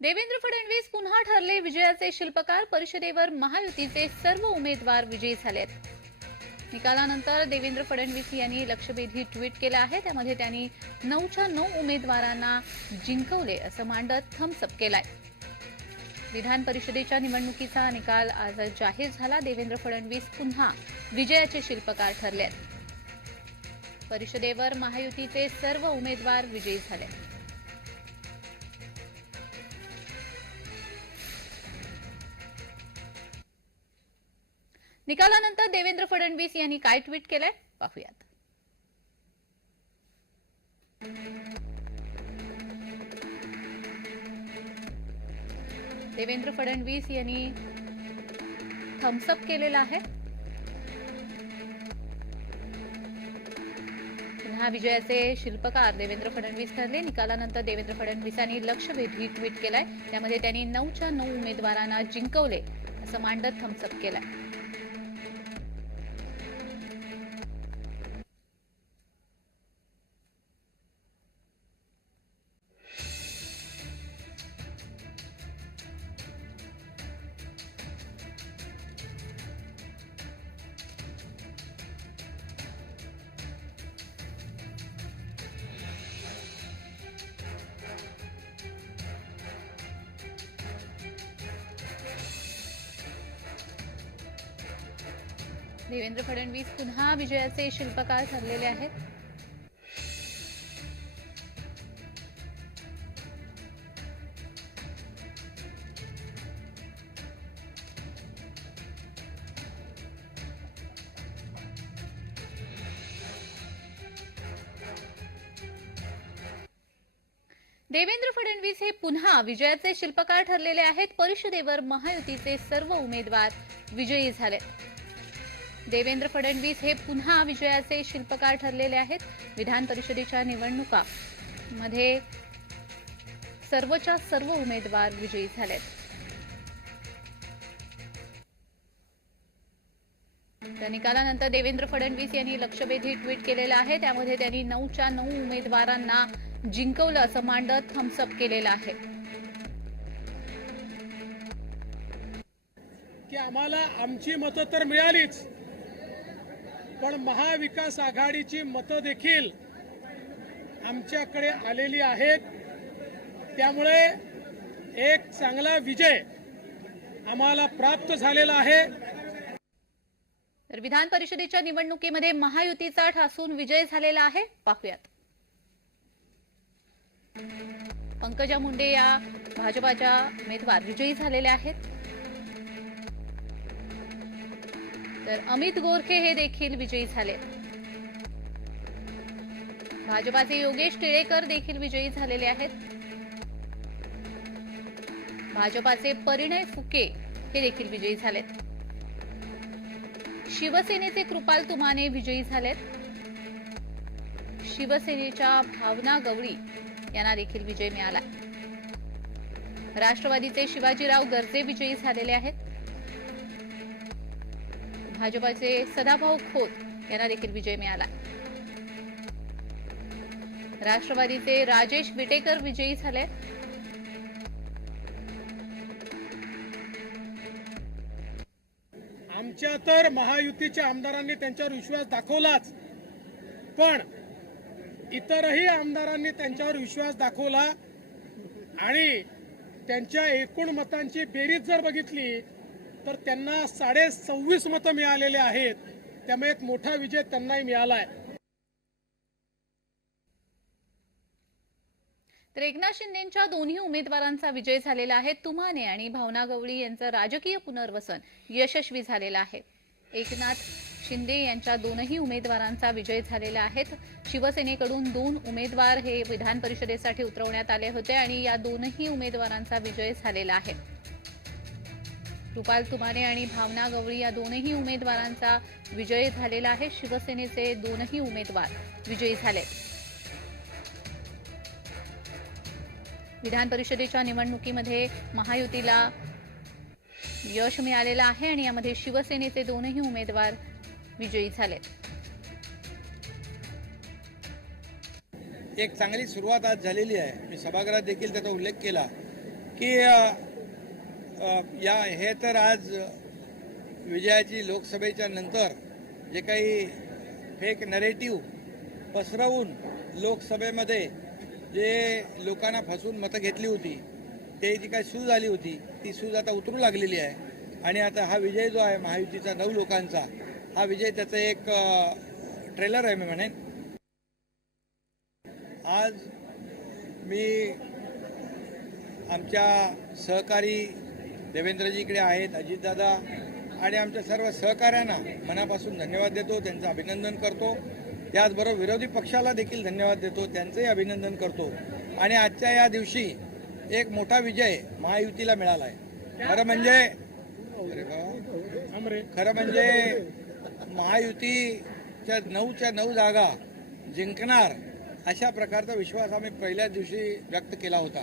देवेंद्र फडणवीस पुन्हा ठरले विजयाचे शिल्पकार परिषदेवर महायुतीचे सर्व उमेदवार विजयी झालेत. निकालानंतर देवेंद्र फडणवीस यांनी लक्षवेधी ट्विट केलं आहे. त्यामध्ये त्यांनी नऊच्या नऊ उमेदवारांना जिंकवले असं मांडत थम्सअप केलाय. विधान परिषदेच्या निवडणुकीचा निकाल आज जाहीर झाला. देवेंद्र फडणवीस पुन्हा विजयाचे शिल्पकार ठरले आहेत परिषदेवर महायुतीचे सर्व उमेदवार विजयी झाले निकालानंतर देवेंद्र फडणवीस यांनी काय ट्विट केलंय? पाहूयात. देवेंद्र फडणवीस यांनी थम्सअप केलेला आहे. पुन्हा विजयाचे शिल्पकार देवेंद्र फडणवीस ठरले. निकालानंतर देवेंद्र फडणवीसांनी लक्षवेधी ट्विट केलाय. त्यामध्ये त्यांनी नऊच्या नऊ उमेदवारांना जिंकवले असं मांडत थम्सअप केलाय. देवेंद्र फडणवीस पुन्हा विजयाचे शिल्पकार ठरलेले आहेत. देवेंद्र फडणवीस हे पुन्हा विजयाचे शिल्पकार ठरलेले आहेत. परिषदेवर महायुतीचे सर्व उमेदवार विजयी झाले देवेंद्र फडणवीस हे पुन्हा विजयाचे शिल्पकार ठरलेले आहेत. विधान परिषदेच्या निवडणुका मध्ये सर्वच्या सर्व उमेदवार विजयी झालेत. त्या निकालानंतर देवेंद्र फडणवीस यांनी लक्षवेधी ट्विट केलेलं आहे. त्यामध्ये त्यांनी नऊच्या नऊ उमेदवारांना जिंकवलं असं मांडत थम्सअप केलेलं आहे. की आम्हाला आमची मतं तर मिळालीच. पण महाविकास आघाडीची मतं देखील आमच्याकडे आलेली आहेत. त्यामुळे एक चांगला विजय आम्हाला प्राप्त झालेला आहे. तर विधान परिषदेच्या निवडणुकीमध्ये महायुतीचा ठासून विजय झालेला आहे. पाहूयात. पंकजा मुंडे या भाजपाच्या उमेदवार विजयी झालेल्या आहेत. तर अमित गोरखे हे देखील विजयी झाले. भाजपाचे योगेश टिळेकर देखील विजयी झालेले आहेत. भाजपाचे परिणय फुके हे देखील विजयी झालेत. शिवसेनेचे कृपाल तुमाने विजयी झालेत. शिवसेनेच्या भावना गवळी यांना देखील विजय मिळाला. राष्ट्रवादीचे शिवाजीराव गर्जे विजयी झालेले आहेत. भाजपाचे सदाभाऊ खोत यांना देखील विजय मिळाला. राष्ट्रवादीचे राजेश विटेकर विजयी झाले. आमच्या तर महायुतीच्या आमदारांनी त्यांच्यावर विश्वास दाखवलाच. पण इतरही आमदारांनी त्यांच्यावर विश्वास दाखवला आणि त्यांच्या एकूण मतांची बेरीज जर बघितली तर त्यांना साडे सव्वीस मतं मिळालेले आहेत. त्यामुळे एक मोठा विजय त्यांनाही मिळालाय. तर एकनाथ शिंदेच्या दोन्ही उमेदवारांचा विजय झालेला आहे. तुमाने आणि भावना गवळी यांचं राजकीय पुनर्वसन यशस्वी झालेलं आहे. एकनाथ शिंदे यांच्या दोनही उमेदवारांचा विजय झालेला आहे. शिवसेनेकडून दोन उमेदवार हे विधान परिषदेसाठी उतरवण्यात आले होते आणि या दोनही उमेदवारांचा विजय झालेला आहे. कृपाल तुमाने आणि भावना गवळी या दोनही उमेदवारांचा विजय झालेला आहे. शिवसेनेचे दोनही उमेदवार विजयी झाले. विधान परिषदेच्या निवडणुकीमध्ये महायुतीला यश मिळालेलं आहे आणि यामध्ये शिवसेनेचे दोनही उमेदवार विजयी झालेत. एक चांगली सुरुवात आज झालेली आहे. मी सभागृहात देखील त्याचा उल्लेख केला की या हे तर आज विजयाची लोकसभेच्या नंतर जे काही फेक नरेटिव्ह पसरवून लोकसभेमध्ये जे लोकांना फसवून मतं घेतली होती ते जी काही सूज आली होती ती सूज आता उतरू लागलेली आहे. आणि आता हा विजय जो आहे महायुतीचा नऊ लोकांचा हा विजय त्याचं एक ट्रेलर आहे मी म्हणेन. आज मी आमच्या सहकारी देवेंद्रजी इकडे आहेत अजितदादा आणि आमच्या सर्व सहकाऱ्यांना मनापासून धन्यवाद देतो त्यांचं अभिनंदन करतो. त्याचबरोबर विरोधी पक्षाला देखील धन्यवाद देतो त्यांचंही अभिनंदन करतो. आणि आजच्या या दिवशी एक मोठा विजय महायुतीला मिळाला आहे खरं म्हणजे खरं म्हणजे महायुतीच्या नऊच्या नऊ जागा जिंकणार अशा प्रकारचा विश्वास आम्ही पहिल्याच दिवशी व्यक्त केला होता.